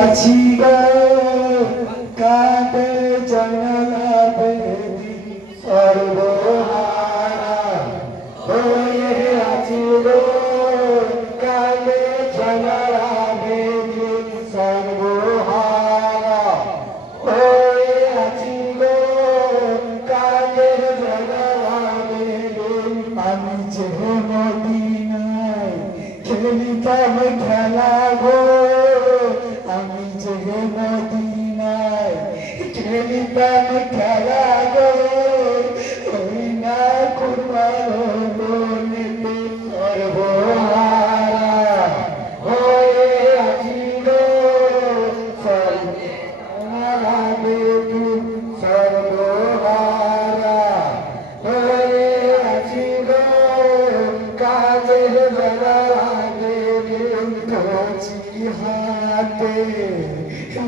আছি গো কাঁদে জানালা বেদি সর্বহারা হয়ে আছি গো কাঁদে জানালা বেদি সর্বহারা হয়ে আছি গো কাঁদে জানালা বেদি আমি যে মদিনায় খেলিতাম খেলা গো আমি যে মদিনায় খেলিতাম খেলা গো ওই না কুরবান বনেতে সর্বহারা হয়ে আছি গো সর্বহারা বেদি সর্বহারা হয়ে আছি গো কাজে কচি হাতে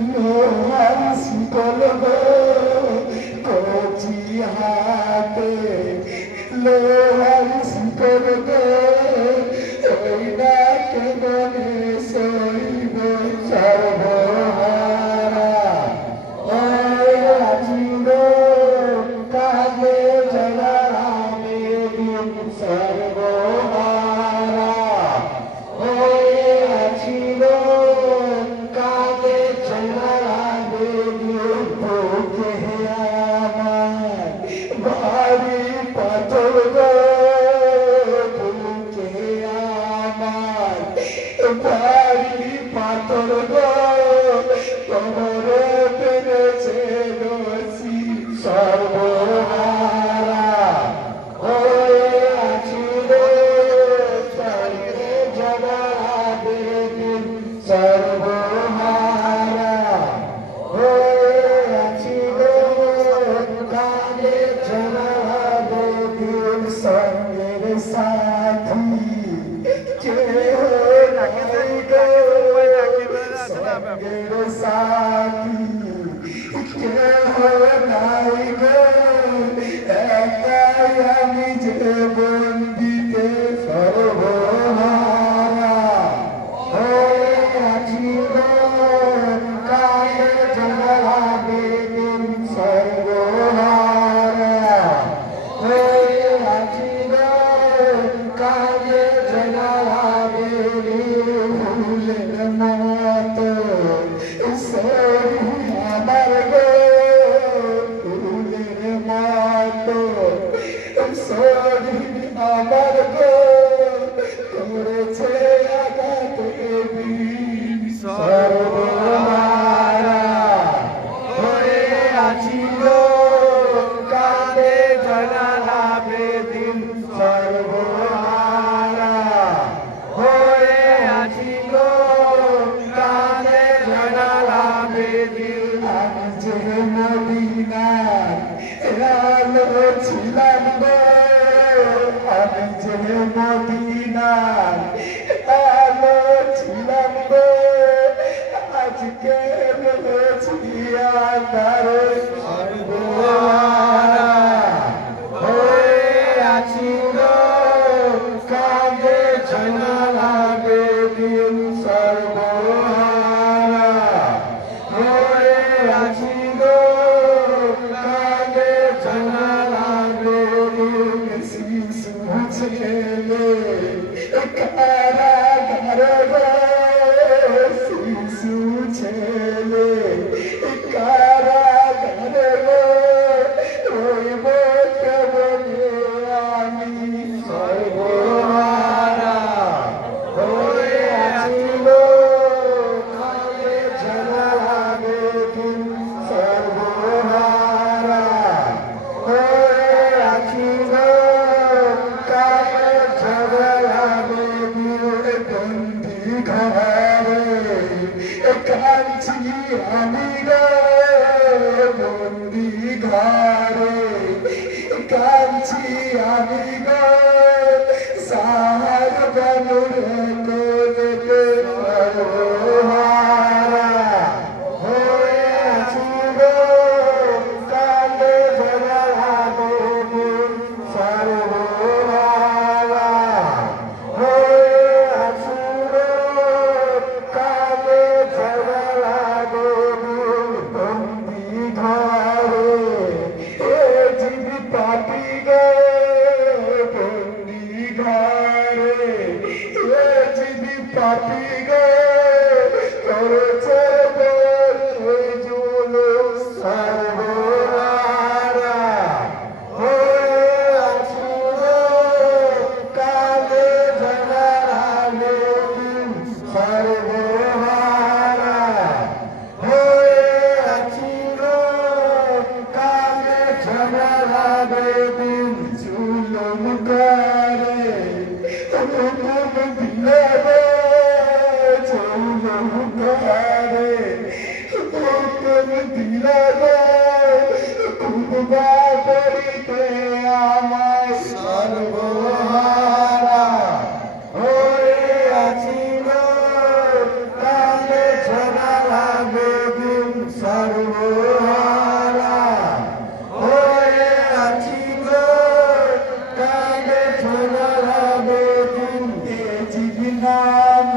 লোহার শিকল গো কচি হাতে লোহার শিকল গো ওই না কেমনে সইব সর্বহারা ওই আছি গো কাজে জলা বেদিন সর্বহারা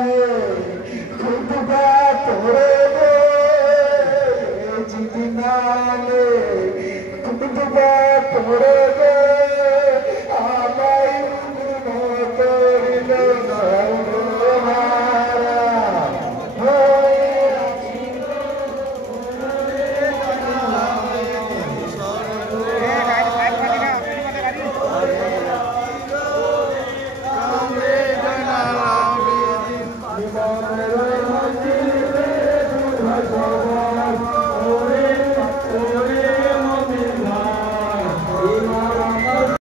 রে